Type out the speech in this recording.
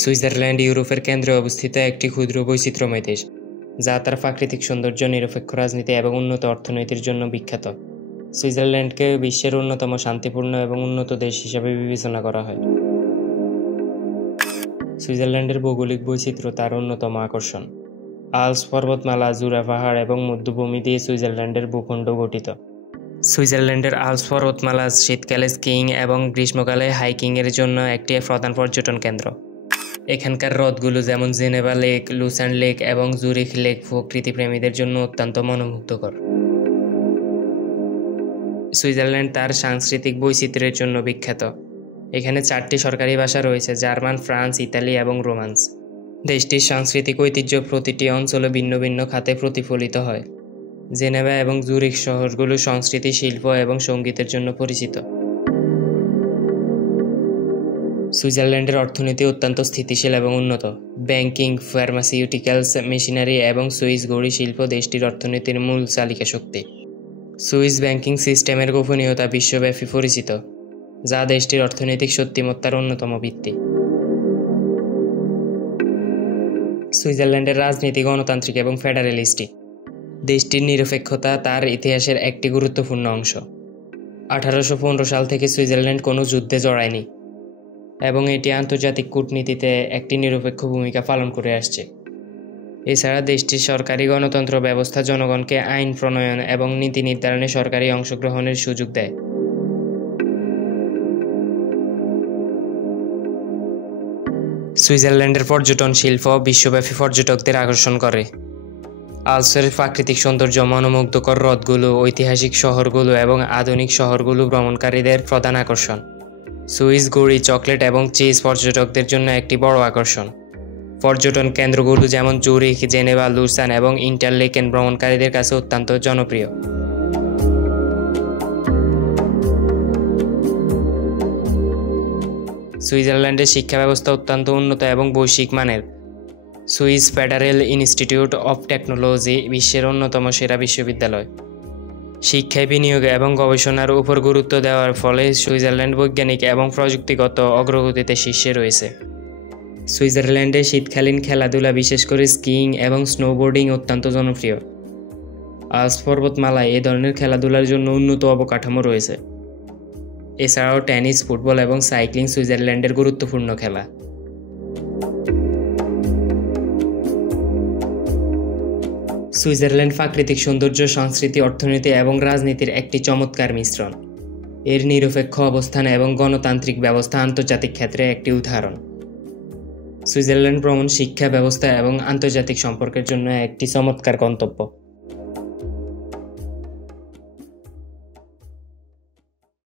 Switzerland ইউরোপের কেন্দ্রে অবস্থিত একটি ক্ষুদ্র বৈচিত্র্যময় দেশ, যা তার প্রাকৃতিক সৌন্দর্য, নিরপেক্ষ রাজনীতি এবং উন্নত অর্থনীতির জন্য বিখ্যাত। সুইজারল্যান্ডকে বিশ্বের অন্যতম শান্তিপূর্ণ এবং উন্নত দেশ হিসাবে বিবেচনা করা হয়। সুইজারল্যান্ডের ভৌগোলিক বৈচিত্র্য তার অন্যতম আকর্ষণ। আল্পস পর্বতমালা, জুরা পাহাড় এবং মধ্যভূমি দিয়ে সুইজারল্যান্ডের ভূখণ্ড গঠিত। সুইজারল্যান্ডের আল্পস পর্বতমালা শীতকালে স্কিইং এবং গ্রীষ্মকালে হাইকিংয়ের জন্য একটি প্রধান পর্যটন কেন্দ্র। এখানকার হ্রদগুলো যেমন জেনেভা লেক, লুসার্ন লেক এবং জুরিখ লেক প্রকৃতিপ্রেমীদের জন্য অত্যন্ত মনোমুগ্ধকর। সুইজারল্যান্ড তার সাংস্কৃতিক বৈচিত্র্যের জন্য বিখ্যাত। এখানে 4টি সরকারি ভাষা রয়েছে: জার্মান, ফ্রান্স, ইতালি এবং রোমান্স। দেশটির সাংস্কৃতিক ঐতিহ্য প্রতিটি অঞ্চলে ভিন্ন ভিন্ন খাতে প্রতিফলিত হয়। জেনেভা এবং জুরিখ শহরগুলো সংস্কৃতি, শিল্প এবং সঙ্গীতের জন্য পরিচিত। সুইজারল্যান্ডের অর্থনীতি অত্যন্ত স্থিতিশীল এবং উন্নত। ব্যাংকিং, ফার্মাসিউটিক্যালস, মেশিনারি এবং সুইস ঘড়ি শিল্প দেশটির অর্থনীতির মূল চালিকা শক্তি। সুইস ব্যাংকিং সিস্টেমের গোপনীয়তা বিশ্বব্যাপী পরিচিত, যা দেশটির অর্থনৈতিক শক্তিমত্তার অন্যতম ভিত্তি। সুইজারল্যান্ডের রাজনীতি গণতান্ত্রিক এবং ফেডারেলিস্টিক। দেশটির নিরপেক্ষতা তার ইতিহাসের একটি গুরুত্বপূর্ণ অংশ। 1815 সাল থেকে সুইজারল্যান্ড কোনো যুদ্ধে জড়ায়নি এবং এটি আন্তর্জাতিক কূটনীতিতে একটি নিরপেক্ষ ভূমিকা পালন করে আসছে। এছাড়া দেশটির সরকারি গণতন্ত্র ব্যবস্থা জনগণকে আইন প্রণয়ন এবং নীতি নির্ধারণে সরকারি অংশগ্রহণের সুযোগ দেয়। সুইজারল্যান্ডের পর্যটন শিল্প বিশ্বব্যাপী পর্যটকদের আকর্ষণ করে। আল্পসের প্রাকৃতিক সৌন্দর্য, মনোমুগ্ধকর হ্রদগুলো, ঐতিহাসিক শহরগুলো এবং আধুনিক শহরগুলো ভ্রমণকারীদের প্রধান আকর্ষণ। সুইস ঘড়ি, চকলেট এবং চিজ পর্যটকদের জন্য একটি বড় আকর্ষণ। পর্যটন কেন্দ্রগুলো যেমন জুরিখ, জেনেভা, লুসান এবং ইন্টারলেকেন ভ্রমণকারীদের কাছে অত্যন্ত জনপ্রিয়। সুইজারল্যান্ডের শিক্ষা ব্যবস্থা অত্যন্ত উন্নত এবং বৈশ্বিক মানের। Swiss federal institute of technology বিশ্বের অন্যতম সেরা বিশ্ববিদ্যালয়। শিক্ষায় বিনিয়োগ এবং গবেষণার উপর গুরুত্ব দেওয়ার ফলে সুইজারল্যান্ড বৈজ্ঞানিক এবং প্রযুক্তিগত অগ্রগতিতে শীর্ষে রয়েছে। সুইজারল্যান্ডে শীতকালীন খেলাধুলা, বিশেষ করে স্কিইং এবং স্নোবোর্ডিং অত্যন্ত জনপ্রিয়। আল্পস পর্বতমালায় এ ধরনের খেলাধুলার জন্য উন্নত অবকাঠামো রয়েছে। এছাড়াও টেনিস, ফুটবল এবং সাইক্লিং সুইজারল্যান্ডের গুরুত্বপূর্ণ খেলা। সুইজারল্যান্ড প্রাকৃতিক সৌন্দর্য, সংস্কৃতি, অর্থনীতি এবং রাজনীতির একটি চমৎকার মিশ্রণ। এর নিরপেক্ষ অবস্থান এবং গণতান্ত্রিক ব্যবস্থা আন্তর্জাতিক ক্ষেত্রে একটি উদাহরণ। সুইজারল্যান্ড ভ্রমণ, শিক্ষা ব্যবস্থা এবং আন্তর্জাতিক সম্পর্কের জন্য একটি চমৎকার গন্তব্য।